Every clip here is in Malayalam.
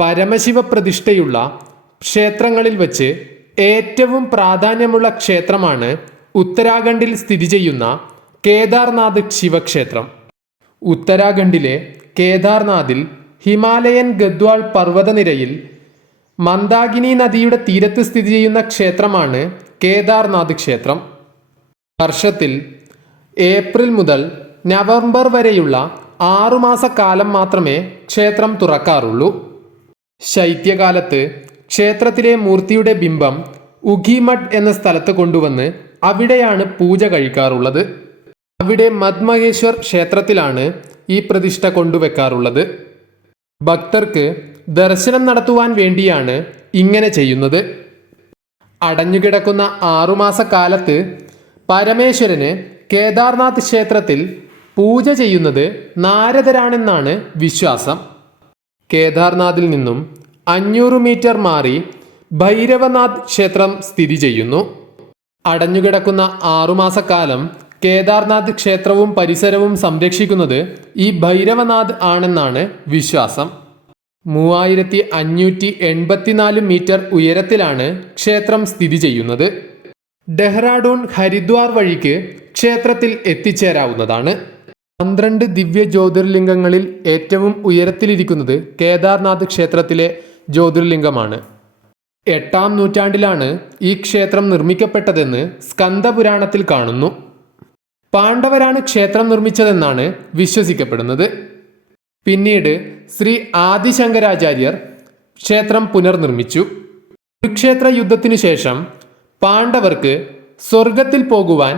പരമശിവ പ്രതിഷ്ഠയുള്ള ക്ഷേത്രങ്ങളിൽ വച്ച് ഏറ്റവും പ്രാധാന്യമുള്ള ക്ഷേത്രമാണ് ഉത്തരാഖണ്ഡിൽ സ്ഥിതി ചെയ്യുന്ന കേദാർനാഥ് ശിവക്ഷേത്രം. ഉത്തരാഖണ്ഡിലെ കേദാർനാഥിൽ ഹിമാലയൻ ഗദ്വാൾ പർവതനിരയിൽ മന്ദാകിനി നദിയുടെ തീരത്ത് സ്ഥിതി ചെയ്യുന്ന ക്ഷേത്രമാണ് കേദാർനാഥ് ക്ഷേത്രം. വർഷത്തിൽ ഏപ്രിൽ മുതൽ നവംബർ വരെയുള്ള ആറുമാസ കാലം മാത്രമേ ക്ഷേത്രം തുറക്കാറുള്ളൂ. ശൈത്യകാലത്ത് ക്ഷേത്രത്തിലെ മൂർത്തിയുടെ ബിംബം ഉഖിമഠ് എന്ന സ്ഥലത്ത് കൊണ്ടുവന്ന് അവിടെയാണ് പൂജ കഴിക്കാറുള്ളത്. അവിടെ മദ്മഹേശ്വർ ക്ഷേത്രത്തിലാണ് ഈ പ്രതിഷ്ഠ കൊണ്ടുവെക്കാറുള്ളത്. ഭക്തർക്ക് ദർശനം നടത്തുവാൻ വേണ്ടിയാണ് ഇങ്ങനെ ചെയ്യുന്നത്. അടഞ്ഞുകിടക്കുന്ന ആറുമാസ കാലത്ത് പരമേശ്വരന് കേദാർനാഥ് ക്ഷേത്രത്തിൽ പൂജ ചെയ്യുന്നത് നാരദരാണെന്നാണ് വിശ്വാസം. കേദാർനാഥിൽ നിന്നും അഞ്ഞൂറ് മീറ്റർ മാറി ഭൈരവനാഥ് ക്ഷേത്രം സ്ഥിതി ചെയ്യുന്നു. അടഞ്ഞുകിടക്കുന്ന ആറുമാസക്കാലം കേദാർനാഥ് ക്ഷേത്രവും പരിസരവും സംരക്ഷിക്കുന്നത് ഈ ഭൈരവനാഥ് ആണെന്നാണ് വിശ്വാസം. മൂവായിരത്തി അഞ്ഞൂറ്റി എൺപത്തിനാല് മീറ്റർ ഉയരത്തിലാണ് ക്ഷേത്രം സ്ഥിതി ചെയ്യുന്നത്. ഡെഹ്റാഡൂൺ ഹരിദ്വാർ വഴിക്ക് ക്ഷേത്രത്തിൽ എത്തിച്ചേരാവുന്നതാണ്. പന്ത്രണ്ട് ദിവ്യ ജ്യോതിർലിംഗങ്ങളിൽ ഏറ്റവും ഉയരത്തിലിരിക്കുന്നത് കേദാർനാഥ് ക്ഷേത്രത്തിലെ ജ്യോതിർലിംഗമാണ്. എട്ടാം നൂറ്റാണ്ടിലാണ് ഈ ക്ഷേത്രം നിർമ്മിക്കപ്പെട്ടതെന്ന് സ്കന്ദപുരാണത്തിൽ കാണുന്നു. പാണ്ഡവരാണ് ക്ഷേത്രം നിർമ്മിച്ചതെന്നാണ് വിശ്വസിക്കപ്പെടുന്നത്. പിന്നീട് ശ്രീ ആദിശങ്കരാചാര്യർ ക്ഷേത്രം പുനർനിർമ്മിച്ചു. കുരുക്ഷേത്ര യുദ്ധത്തിനു ശേഷം പാണ്ഡവർക്ക് സ്വർഗത്തിൽ പോകുവാൻ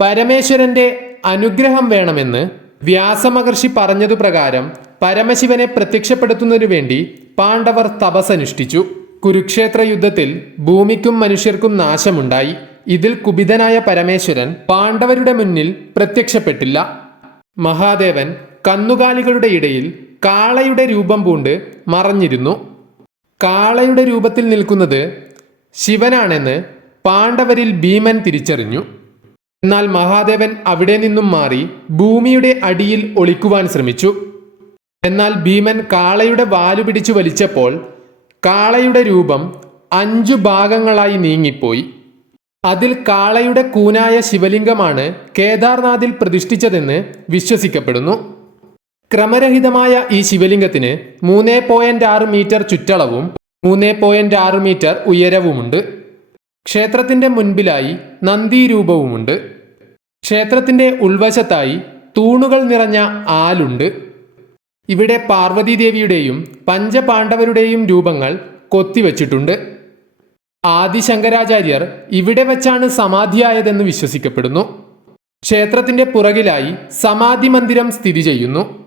പരമേശ്വരന്റെ അനുഗ്രഹം വേണമെന്ന് വ്യാസമഹർഷി പറഞ്ഞതുപ്രകാരം പരമശിവനെ പ്രത്യക്ഷപ്പെടുത്തുന്നതിനു വേണ്ടി പാണ്ഡവർ തപസ്സനുഷ്ഠിച്ചു. കുരുക്ഷേത്ര യുദ്ധത്തിൽ ഭൂമിക്കും മനുഷ്യർക്കും നാശമുണ്ടായി. ഇതിൽ കുപിതനായ പരമേശ്വരൻ പാണ്ഡവരുടെ മുന്നിൽ പ്രത്യക്ഷപ്പെട്ടില്ല. മഹാദേവൻ കന്നുകാലികളുടെ ഇടയിൽ കാളയുടെ രൂപം പൂണ്ട് മറഞ്ഞിരുന്നു. കാളയുടെ രൂപത്തിൽ നിൽക്കുന്നത് ശിവനാണെന്ന് പാണ്ഡവരിൽ ഭീമൻ തിരിച്ചറിഞ്ഞു. എന്നാൽ മഹാദേവൻ അവിടെ നിന്നും മാറി ഭൂമിയുടെ അടിയിൽ ഒളിക്കുവാൻ ശ്രമിച്ചു. എന്നാൽ ഭീമൻ കാളയുടെ വാലു പിടിച്ചു വലിച്ചപ്പോൾ കാളയുടെ രൂപം അഞ്ചു ഭാഗങ്ങളായി നീങ്ങിപ്പോയി. അതിൽ കാളയുടെ കൂനായ ശിവലിംഗമാണ് കേദാർനാഥിൽ പ്രതിഷ്ഠിച്ചതെന്ന് വിശ്വസിക്കപ്പെടുന്നു. ക്രമരഹിതമായ ഈ ശിവലിംഗത്തിന് മൂന്ന് പോയിന്റ് ആറ് മീറ്റർ ചുറ്റളവും മൂന്ന് പോയിന്റ് ആറ് മീറ്റർ ഉയരവുമുണ്ട്. ക്ഷേത്രത്തിന്റെ മുൻപിലായി നന്ദീരൂപവുമുണ്ട്. ക്ഷേത്രത്തിന്റെ ഉൾവശത്തായി തൂണുകൾ നിറഞ്ഞ ആലുണ്ട്. ഇവിടെ പാർവതീദേവിയുടെയും പഞ്ചപാണ്ഡവരുടെയും രൂപങ്ങൾ കൊത്തിവച്ചിട്ടുണ്ട്. ആദിശങ്കരാചാര്യർ ഇവിടെ വെച്ചാണ് സമാധിയായതെന്ന് വിശ്വസിക്കപ്പെടുന്നു. ക്ഷേത്രത്തിന്റെ പുറകിലായി സമാധി മന്ദിരം സ്ഥിതി ചെയ്യുന്നു.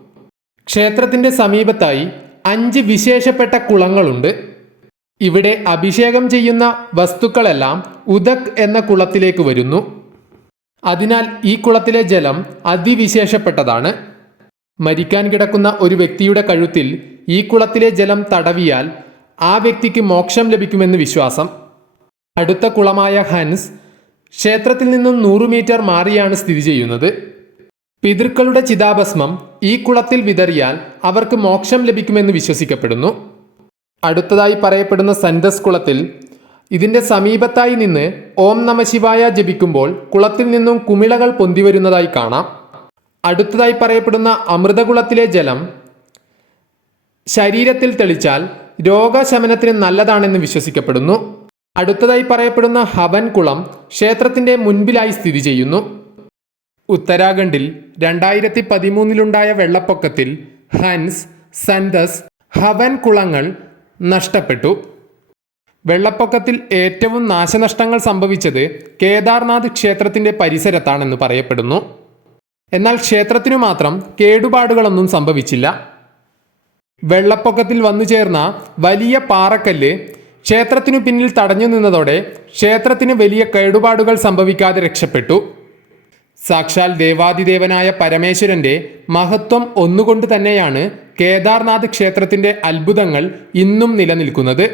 ക്ഷേത്രത്തിന്റെ സമീപത്തായി അഞ്ച് വിശേഷപ്പെട്ട കുളങ്ങളുണ്ട്. ഇവിടെ അഭിഷേകം ചെയ്യുന്ന വസ്തുക്കളെല്ലാം ഉദക് എന്ന കുളത്തിലേക്ക് വരുന്നു. അതിനാൽ ഈ കുളത്തിലെ ജലം അതിവിശേഷപ്പെട്ടതാണ്. മരിക്കാൻ കിടക്കുന്ന ഒരു വ്യക്തിയുടെ കഴുത്തിൽ ഈ കുളത്തിലെ ജലം തടവിയാൽ ആ വ്യക്തിക്ക് മോക്ഷം ലഭിക്കുമെന്ന് വിശ്വാസം. അടുത്ത കുളമായ ഹൻസ് ക്ഷേത്രത്തിൽ നിന്നും നൂറ് മീറ്റർ മാറിയാണ് സ്ഥിതി ചെയ്യുന്നത്. പിതൃക്കളുടെ ചിതാഭസ്മം ഈ കുളത്തിൽ വിതറിയാൽ അവർക്ക് മോക്ഷം ലഭിക്കുമെന്ന് വിശ്വസിക്കപ്പെടുന്നു. അടുത്തതായി പറയപ്പെടുന്ന സന്തസ് കുളത്തിൽ ഇതിന്റെ സമീപത്തായി നിന്ന് ഓം നമശിവായ ജപിക്കുമ്പോൾ കുളത്തിൽ നിന്നും കുമിളകൾ പൊന്തി വരുന്നതായി കാണാം. അടുത്തതായി പറയപ്പെടുന്ന അമൃതകുളത്തിലെ ജലം ശരീരത്തിൽ തെളിച്ചാൽ രോഗശമനത്തിന് നല്ലതാണെന്ന് വിശ്വസിക്കപ്പെടുന്നു. അടുത്തതായി പറയപ്പെടുന്ന ഹവൻ കുളം ക്ഷേത്രത്തിന്റെ മുൻപിലായി സ്ഥിതി ചെയ്യുന്നു. ഉത്തരാഖണ്ഡിൽ രണ്ടായിരത്തി പതിമൂന്നിലുണ്ടായ വെള്ളപ്പൊക്കത്തിൽ ഹൻസ് സന്തസ് ഹവൻ കുളങ്ങൾ നഷ്ടപ്പെട്ടു. വെള്ളപ്പൊക്കത്തിൽ ഏറ്റവും നാശനഷ്ടങ്ങൾ സംഭവിച്ചത് കേദാർനാഥ് ക്ഷേത്രത്തിന്റെ പരിസരത്താണെന്ന് പറയപ്പെടുന്നു. എന്നാൽ ക്ഷേത്രത്തിനു മാത്രം കേടുപാടുകളൊന്നും സംഭവിച്ചില്ല. വെള്ളപ്പൊക്കത്തിൽ വന്നു ചേർന്ന വലിയ പാറക്കല്ല് ക്ഷേത്രത്തിനു പിന്നിൽ തടഞ്ഞു നിന്നതോടെ ക്ഷേത്രത്തിന് വലിയ കേടുപാടുകൾ സംഭവിക്കാതെ രക്ഷപ്പെട്ടു. സാക്ഷാൽ ദേവാദിദേവനായ പരമേശ്വരന്റെ മഹത്വം ഒന്നുകൊണ്ട് തന്നെയാണ് കേദാർനാഥ് ക്ഷേത്രത്തിന്റെ അത്ഭുതങ്ങൾ ഇന്നും നിലനിൽക്കുന്നത്.